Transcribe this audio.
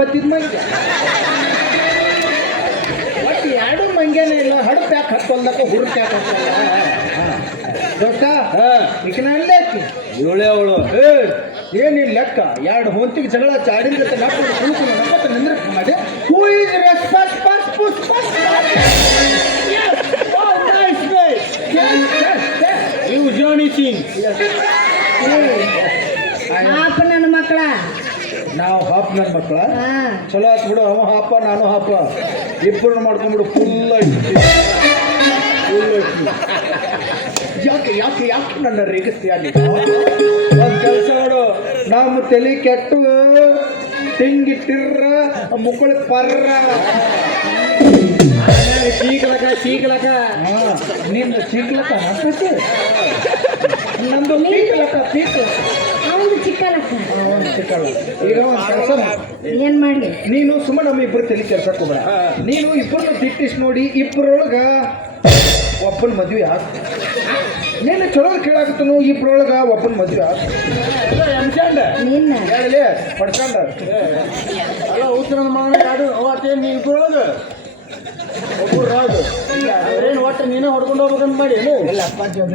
ಗಣಪತಿದ ಮಂಗ್ಯ ಒಟ್ಟು ಎರಡು ಮಂಗ್ಯನೇ ಇಲ್ಲ ಹಡಪ್ ಯಾಕೆ ಹತ್ತೊಂದಕ್ಕೆ ಹುಡುಕ್ ಯಾಕೆ ದೋಸ್ತ ಈಕಿನ ಅಲ್ಲೇ ಆಕಿ ಇವಳೇ ಅವಳು ಏನಿಲ್ಲ ಲೆಕ್ಕ ಎರಡು ಹೊಂತಿಗೆ ಜಗಳ ಚಾಡಿನ ಜೊತೆ ನಕ್ಕತ್ತ ನಿಂದ್ರ ಮಾಡಿ ಹೂ ಇಸ್ ರೆಸ್ಪೆಕ್ಟ್ ಪಸ್ ಪುಸ್ ಪಸ್ ಇವು ಜಾನಿ ಸಿಂಗ್ ಪಾಪ ನನ್ನ ಮಕ್ಕಳ ನಾವು ಹಾಪ್ ನನ್ನ ಮಕ್ಕಳ ಚಲೋ ಆತ್ ಬಿಡು ಅವ ಹಾಪ ನಾನು ಹಾಪ ಇಬ್ಬರನ್ನ ಮಾಡ್ಕೊಂಡ್ಬಿಡು ಫುಲ್ ಐತಿ ಯಾಕೆ ಯಾಕೆ ಯಾಕೆ ನನ್ನ ರೇಗಿಸ್ತೀಯ ಒಂದು ಕೆಲಸ ಮಾಡು ನಮ್ಮ ತಲೆ ಕೆಟ್ಟು ತಿಂಗಿಟ್ಟಿರ್ರ ಮುಕ್ಕಳ ಪರ್ರ ಚೀಕಲಕ ನಿನ್ನ ಚೀಕ್ಲಕ್ಕ ನಂದು ಪೀಕ್ಲಕ್ಕ ಅವನು ಚಿಕ್ಕಲಕ್ಕ ಒಂದು ಚಿಕ್ಕಲ್ಲ ಈಗ ಒಂದು ಕೆಲಸ ಏನ್ ಮಾಡ್ಲಿ ನೀನು ಸುಮ್ಮನೆ ನಮ್ಮ ಇಬ್ಬರು ತಲೆ ಕೆಲ್ಸಕ್ಕೆ ಹೋಗ್ಬೇಡ ನೀನು ಇಬ್ಬರನ್ನ ದಿಟ್ಟಿಸ್ ನೋಡಿ ಇಬ್ಬರೊಳಗ ಒಪ್ಪನ ಮದುವೆ ಆಗ ನೀನು ಚಲೋ ಕೇಳಾಕತ್ತನು ಇಬ್ಬರೊಳಗ ಒಪ್ಪನ ಮದುವೆ ಆಗ ನಿನ್ನ ಹೇಳಲಿ ಪಡ್ಕೊಂಡ ಅಲ್ಲ ಉತ್ತರ ಮಾಡಿ ಯಾರು ಅವತ್ತೇನು ನೀವು ಇಬ್ಬರೊಳಗೆ ಒಬ್ಬರು ರಾಜು ಏನು ಒಟ್ಟು ನೀನೇ ಹೊಡ್ಕೊಂಡು ಹೋಗ್ಬೇಕಂತ ಮಾಡಿ ಇಲ್ಲ ಅಪ್ಪಾಜಿ